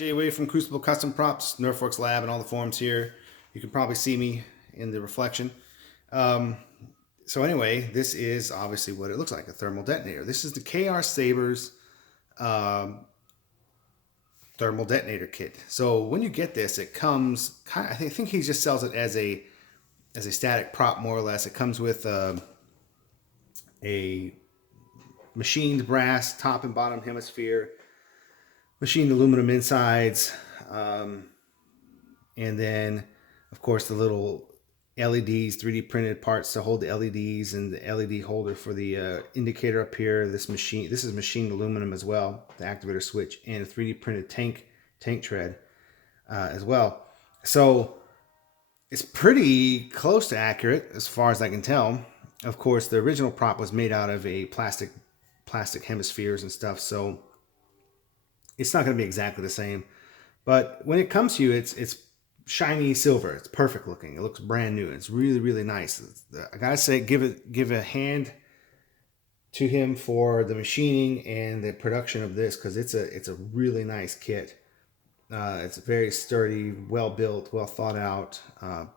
Jay Wade from Crucible Custom Props, Nerfworks Lab, and all the forums here. You can probably see me in the reflection. Um, so anyway, this is obviously what it looks like, a thermal detonator. This is the KR Sabers um, thermal detonator kit. So when you get this, it comes, I think he just sells it as a static prop, more or less. It comes with a machined brass top and bottom hemisphere, machined aluminum insides, and then of course the little LEDs, 3D printed parts to hold the LEDs, and the LED holder for the indicator up here. This is machined aluminum as well, the activator switch, and a 3D printed tank tread as well. So it's pretty close to accurate as far as I can tell. Of course, the original prop was made out of a plastic hemispheres and stuff, so it's not going to be exactly the same. But when it comes to you, it's shiny silver. It's perfect looking. It looks brand new. It's really, really nice. I gotta say, give a hand to him for the machining and the production of this, because it's a really nice kit. It's very sturdy, well built, well thought out,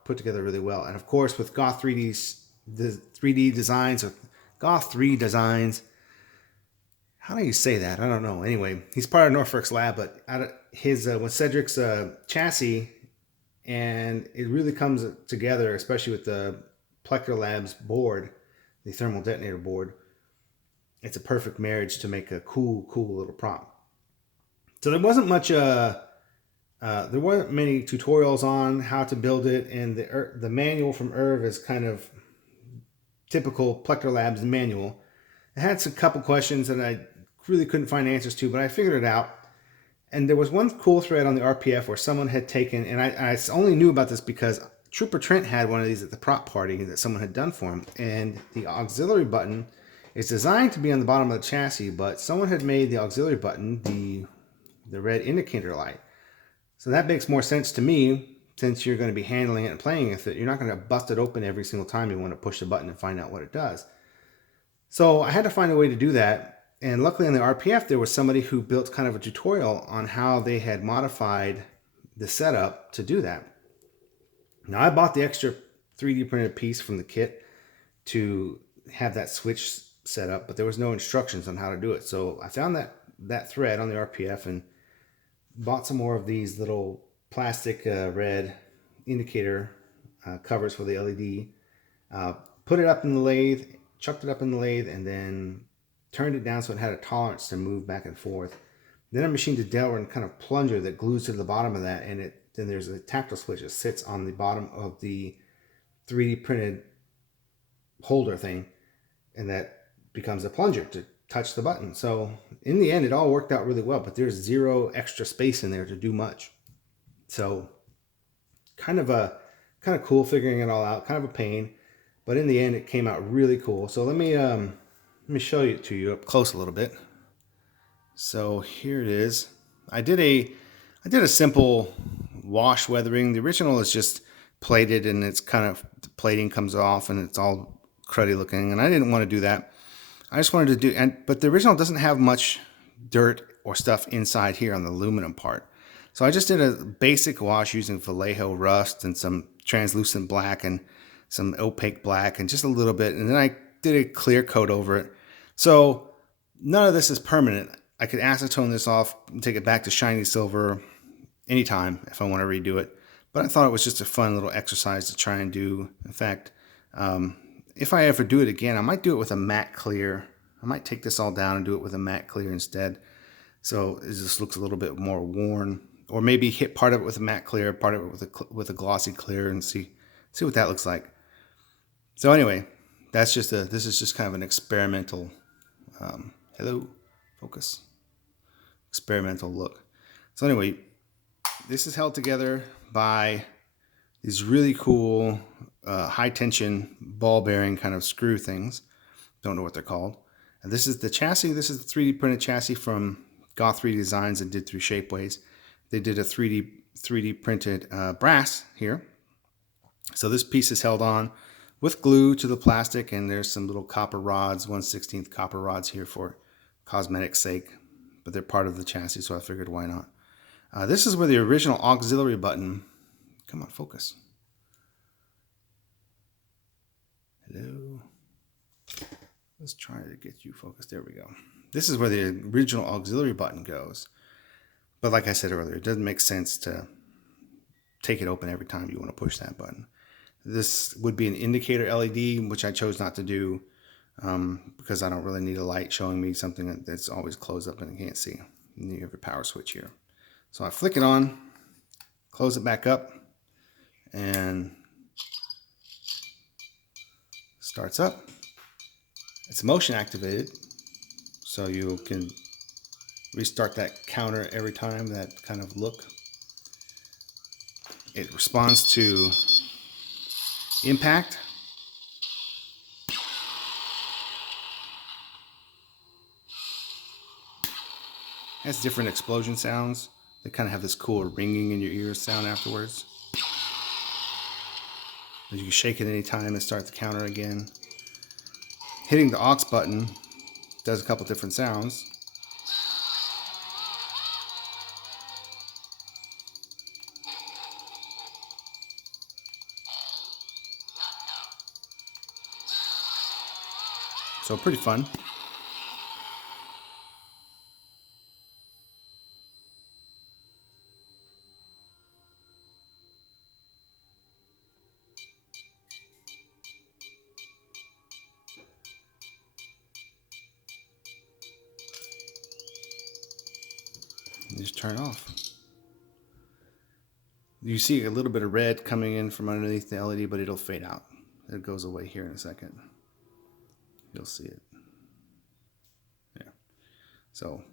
put together really well. And of course, with Goth 3D designs, or Goth 3 designs. How do you say that? I don't know. Anyway, he's part of Norfolk's lab, but out of his with Cedric's chassis, and it really comes together, especially with the Plector Labs board, the thermal detonator board. It's a perfect marriage to make a cool little prop. So there wasn't much, there weren't many tutorials on how to build it, and the manual from Irv is kind of typical Plector Labs manual. It had a couple questions that I really couldn't find answers to, but I figured it out. And there was one cool thread on the RPF where someone had taken, and I only knew about this because Trooper Trent had one of these at the prop party that someone had done for him. And the auxiliary button is designed to be on the bottom of the chassis, but someone had made the auxiliary button the red indicator light. So that makes more sense to me, since you're going to be handling it and playing with it. You're not going to bust it open every single time you want to push the button and find out what it does. So I had to find a way to do that. And luckily on the RPF, there was somebody who built kind of a tutorial on how they had modified the setup to do that. Now I bought the extra 3D printed piece from the kit to have that switch set up, but there was no instructions on how to do it. So I found that thread on the RPF and bought some more of these little plastic red indicator covers for the LED, put it up in the lathe, chucked it up in the lathe, and then turned it down so it had a tolerance to move back and forth. Then I machined a Delrin kind of plunger that glues to the bottom of that, and then there's a tactile switch that sits on the bottom of the 3D printed holder thing, and that becomes a plunger to touch the button. So in the end, it all worked out really well, but there's zero extra space in there to do much. So kind of cool figuring it all out, kind of a pain, but in the end, it came out really cool. So let me show it to you up close a little bit. So here it is. I did a simple wash weathering. The original is just plated, and it's kind of, the plating comes off and it's all cruddy looking, and I didn't want to do that. I just wanted to do, but the original doesn't have much dirt or stuff inside here on the aluminum part. So I just did a basic wash using Vallejo rust and some translucent black and some opaque black and just a little bit, and then I did a clear coat over it. So none of this is permanent. I could acetone this off and take it back to shiny silver anytime if I want to redo it. But I thought it was just a fun little exercise to try and do. In fact, if I ever do it again, I might do it with a matte clear. I might take this all down and do it with a matte clear instead. So it just looks a little bit more worn. Or maybe hit part of it with a matte clear, part of it with a glossy clear, and see what that looks like. So anyway, this is just kind of an experimental, hello, focus, experimental look. So anyway, this is held together by these really cool high tension ball bearing kind of screw things. Don't know what they're called. And this is the chassis. This is the 3D printed chassis from Goth 3 Designs that did through Shapeways. They did a 3D printed brass here. So this piece is held on with glue to the plastic, and there's some little copper rods, 1/16 copper rods here for cosmetic sake, but they're part of the chassis, so I figured why not. This is where the original auxiliary button, come on, focus. Hello. Let's try to get you focused. There we go. This is where the original auxiliary button goes. But like I said earlier, it doesn't make sense to take it open every time you want to push that button. This would be an indicator LED, which I chose not to do because I don't really need a light showing me something that's always closed up and I can't see. And you have a power switch here. So I flick it on, close it back up, and starts up. It's motion activated, so you can restart that counter every time, that kind of look. It responds to impact. Has different explosion sounds. They kind of have this cool ringing in your ears sound afterwards. You can shake it anytime and start the counter again. Hitting the aux button does a couple different sounds. So pretty fun. Just turn it off. You see a little bit of red coming in from underneath the LED, but it'll fade out. It goes away here in a second. You'll see it. Yeah. So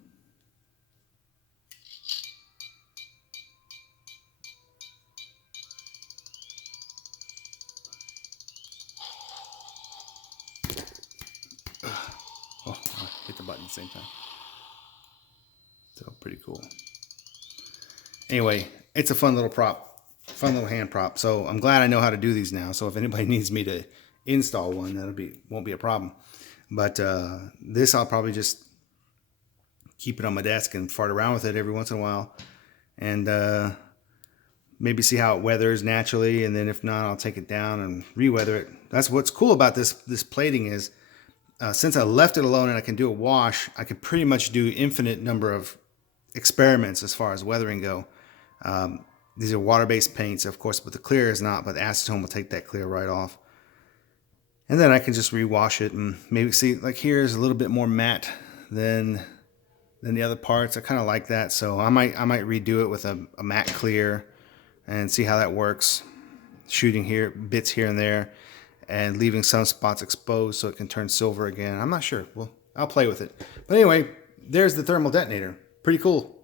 oh, I hit the button at the same time. So pretty cool. Anyway, it's a fun little prop, fun little hand prop. So I'm glad I know how to do these now. So if anybody needs me to install one, won't be a problem. But this I'll probably just keep it on my desk and fart around with it every once in a while, and maybe see how it weathers naturally. And then if not, I'll take it down and re-weather it. That's what's cool about this plating is since I left it alone and I can do a wash, I could pretty much do infinite number of experiments as far as weathering go. These are water-based paints, of course, but the clear is not, but the acetone will take that clear right off. And then I can just rewash it and maybe see, like here is a little bit more matte than the other parts. I kind of like that, so I might redo it with a matte clear and see how that works. Shooting here, bits here and there, and leaving some spots exposed so it can turn silver again. I'm not sure. Well, I'll play with it. But anyway, there's the thermal detonator. Pretty cool.